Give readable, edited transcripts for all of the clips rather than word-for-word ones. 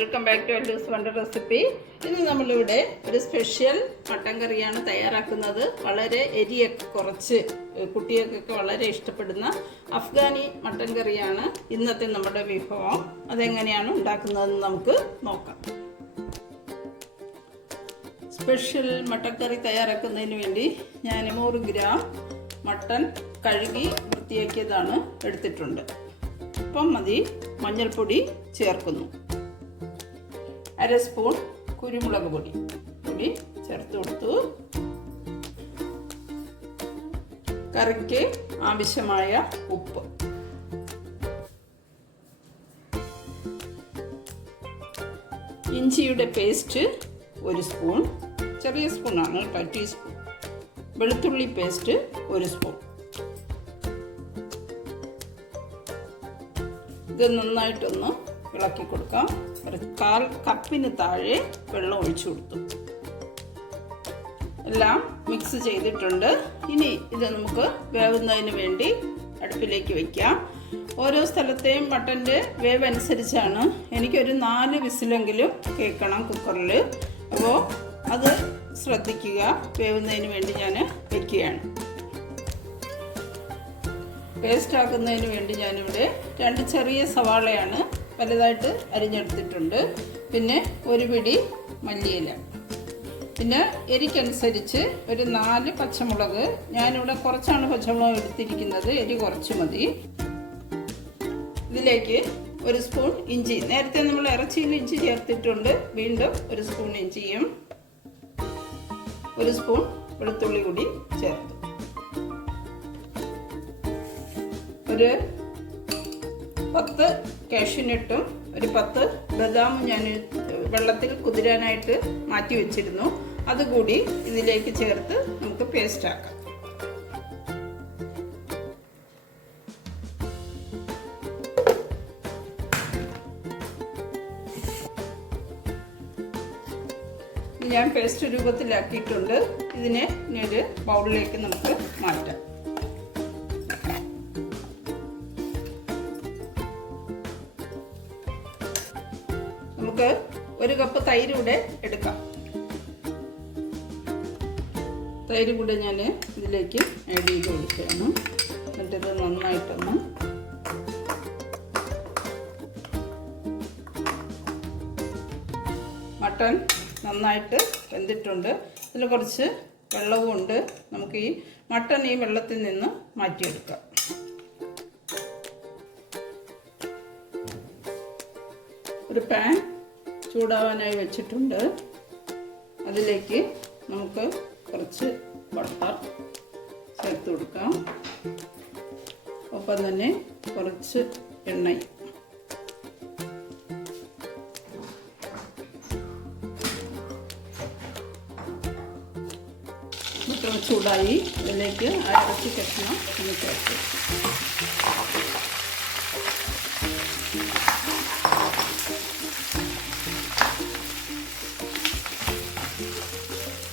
Welcome back to അല്ലൂസ് wonder recipe. ഇന്ന് നമ്മളിവിടെ ഒരു സ്പെഷ്യൽ മട്ടൻ കറിയാണ് തയ്യാറാക്കുന്നത്. വളരെ എരിയൊക്കെ കുറച്ച് കുട്ടികൾക്കൊക്കെ വളരെ ഇഷ്ടപ്പെടുന്ന അഫ്ഗാനി മട്ടൻ കറിയാണ് ഇന്നത്തെ നമ്മുടെ വിഭവം. അതെങ്ങനെയാണ് ഉണ്ടാക്കുന്നതെന്ന് നമുക്ക് നോക്കാം. സ്പെഷ്യൽ മട്ടൻ കറി തയ്യാറാക്കുന്നതിന് വേണ്ടി ഞാൻ 100 ഗ്രാം മട്ടൻ കഴുകി വൃത്തിയാക്കിയതാണ് എടുത്തിട്ടുണ്ട്. ഇപ്പം മതി. മഞ്ഞൾപ്പൊടി ചേർക്കുന്നു. 1/2 സ്പൂൺ കുരുമുളക് പൊടി ചേർത്ത് കൊടുത്തു. കറിക്ക് ആവശ്യമായ ഉപ്പ്, ഇഞ്ചിയുടെ പേസ്റ്റ് 1 സ്പൂൺ, ചെറിയ സ്പൂണാണ്, ടീസ്പൂൺ. വെളുത്തുള്ളി പേസ്റ്റ് 1 സ്പൂൺ. ഇത് നന്നായിട്ടൊന്ന് ഇളക്കി കൊടുക്കാം. 1/4 കപ്പിന് താഴെ വെള്ളം ഒഴിച്ചു കൊടുത്തു. എല്ലാം മിക്സ് ചെയ്തിട്ടുണ്ട്. ഇനി ഇത് നമുക്ക് വേവുന്നതിന് വേണ്ടി അടുപ്പിലേക്ക് വയ്ക്കാം. ഓരോ സ്ഥലത്തെയും മട്ടൻ്റെ വേവ് അനുസരിച്ചാണ്. എനിക്കൊരു 4 വിസിലെങ്കിലും കേൾക്കണം കുക്കറിൽ. അപ്പോൾ അത് ശ്രദ്ധിക്കുക. വേവുന്നതിന് വേണ്ടി ഞാൻ വയ്ക്കുകയാണ്. പേസ്റ്റ് ആക്കുന്നതിന് വേണ്ടി ഞാനിവിടെ 2 ചെറിയ സവാളയാണ് വലുതായിട്ട് അരിഞ്ഞെടുത്തിട്ടുണ്ട്. പിന്നെ 1 പിടി മല്ലിയില, പിന്നെ എരിക്കനുസരിച്ച് ഒരു 4 പച്ചമുളക്. ഞാനിവിടെ കുറച്ചാണ് പച്ചമുളക് എടുത്തിരിക്കുന്നത്, എരി കുറച്ച് മതി. ഇതിലേക്ക് 1 സ്പൂൺ ഇഞ്ചി. നേരത്തെ നമ്മൾ ഇറച്ചിയിൽ ഇഞ്ചി ചേർത്തിട്ടുണ്ട്. വീണ്ടും 1 സ്പൂൺ ഇഞ്ചിയും 1 സ്പൂൺ വെളുത്തുള്ളി കൂടി ചേർത്തു. ഒരു 10 കാഷ്യൂനട്ടും ഒരു 10 ബദാമും ഞാൻ വെള്ളത്തിൽ കുതിരാനായിട്ട് മാറ്റി വെച്ചിരുന്നു. അതുകൂടി ഇതിലേക്ക് ചേർത്ത് നമുക്ക് പേസ്റ്റ് ആക്കാം. ഞാൻ പേസ്റ്റ് രൂപത്തിലാക്കിയിട്ടുണ്ട്. ഇതിനെ ഒരു ബൗളിലേക്ക് നമുക്ക് മാറ്റാം. നമുക്ക് 1 കപ്പ് തൈര് കൂടെ എടുക്കാം. തൈര് കൂടെ ഞാൻ ഇതിലേക്ക് ആഡ് ചെയ്ത് കൊടുക്കുകയാണ്. എന്നിട്ടിത് നന്നായിട്ടൊന്ന് മട്ടൻ നന്നായിട്ട് വെന്തിട്ടുണ്ട്. ഇതിൽ കുറച്ച് വെള്ളവും ഉണ്ട്. നമുക്ക് ഈ മട്ടൻ ഈ വെള്ളത്തിൽ നിന്ന് മാറ്റിയെടുക്കാം. ഒരു പാൻ ചൂടാവാനായി വെച്ചിട്ടുണ്ട്. അതിലേക്ക് നമുക്ക് കുറച്ച് ബട്ടർ ചേർത്ത് കൊടുക്കാം. ഒപ്പം തന്നെ കുറച്ച് എണ്ണയും. ബട്ടർ ചൂടായി. അതിലേക്ക് ഇറച്ചി കഷ്ണം ഒന്ന് ചേർത്ത്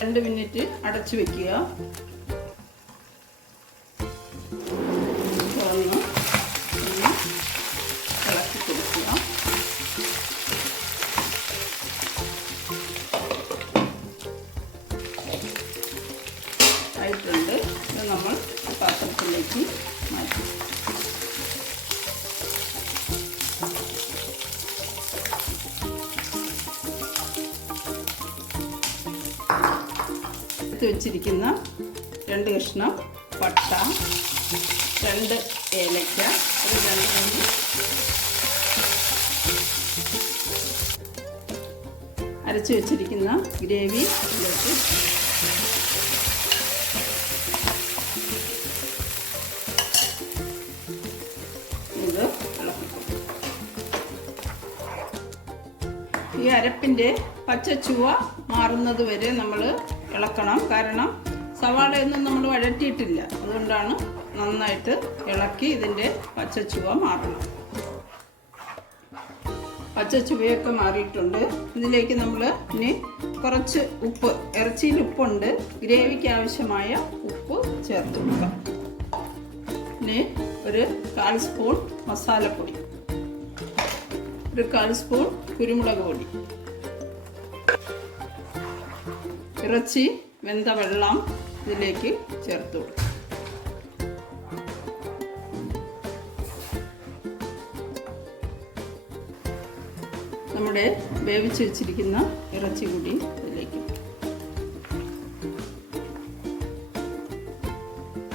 2 മിനിറ്റ് അടച്ചു വെക്കുക. തുറന്ന് ഇളക്കി കൊടുക്കുക. ആയിട്ടുണ്ട്. ഇത് നമ്മൾ പാത്രത്തിലേക്ക് മാറ്റി. വെച്ചിരിക്കുന്ന 2 കഷ്ണം പട്ട, 2 ഏലക്ക, ഒരു 2 അരച്ച് വെച്ചിരിക്കുന്ന ഗ്രേവി ഇതിലേക്ക് ഇത് ഇളക്കിക്കൊടുക്കും. ഈ അരപ്പിൻ്റെ പച്ചച്ചുവ മാറുന്നത് വരെ നമ്മൾ ഇളക്കണം. കാരണം സവാളയൊന്നും നമ്മൾ വഴറ്റിയിട്ടില്ല. അതുകൊണ്ടാണ് നന്നായിട്ട് ഇളക്കി ഇതിൻ്റെ പച്ചച്ചുവ മാറണം. പച്ചച്ചുവയൊക്കെ മാറിയിട്ടുണ്ട്. ഇതിലേക്ക് നമ്മൾ ഇനി കുറച്ച് ഉപ്പ്, ഇറച്ചിയിൽ ഉപ്പുണ്ട്, ഗ്രേവിക്ക് ആവശ്യമായ ഉപ്പ് ചേർത്ത് കൊടുക്കാം. ഇനി ഒരു 1/4 സ്പൂൺ മസാലപ്പൊടി, ഒരു 1/4 സ്പൂൺ കുരുമുളക് പൊടി, ഇറച്ചി വെന്ത വെള്ളം ഇതിലേക്ക് ചേർത്തു കൊടുക്കും. നമ്മുടെ വേവിച്ച് വെച്ചിരിക്കുന്ന ഇറച്ചി കൂടി ഇതിലേക്ക്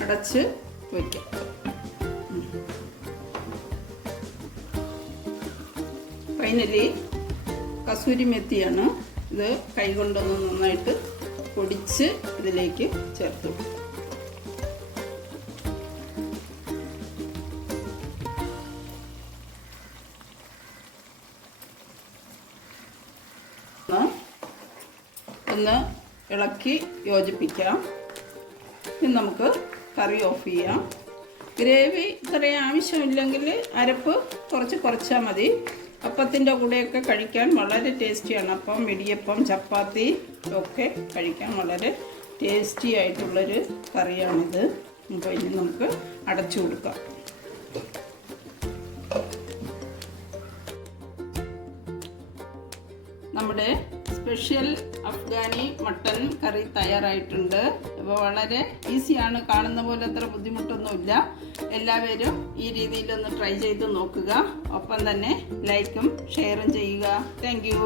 അടച്ച് വയ്ക്കാം. ഫൈനലി കസൂരി മെത്തിയാണ്. ഇത് കൈകൊണ്ടൊന്ന് നന്നായിട്ട് പൊടിച്ച് ഇതിലേക്ക് ചേർത്തു. ഒന്ന് ഇളക്കി യോജിപ്പിക്കാം. ഇനി നമുക്ക് കറി ഓഫ് ചെയ്യാം. ഗ്രേവി ഇത്രയും ആവശ്യമില്ലെങ്കിൽ അരപ്പ് കുറച്ചാൽ മതി. അപ്പത്തിൻ്റെ കൂടെയൊക്കെ കഴിക്കാൻ വളരെ ടേസ്റ്റിയാണ്. അപ്പം, ഇടിയപ്പം, ചപ്പാത്തി ഒക്കെ കഴിക്കാൻ വളരെ ടേസ്റ്റി ആയിട്ടുള്ളൊരു കറിയാണിത്. അപ്പോൾ ഇനി നമുക്ക് അടച്ചു കൊടുക്കാം. നമ്മുടെ സ്പെഷ്യൽ അഫ്ഗാനി മട്ടൻ കറി തയ്യാറായിട്ടുണ്ട്. അപ്പോൾ വളരെ ഈസിയാണ്, കാണുന്ന പോലെ അത്ര ബുദ്ധിമുട്ടൊന്നുമില്ല. എല്ലാവരും ഈ രീതിയിലൊന്ന് ട്രൈ ചെയ്ത് നോക്കുക. ഒപ്പം തന്നെ ലൈക്കും ഷെയറും ചെയ്യുക. Thank you.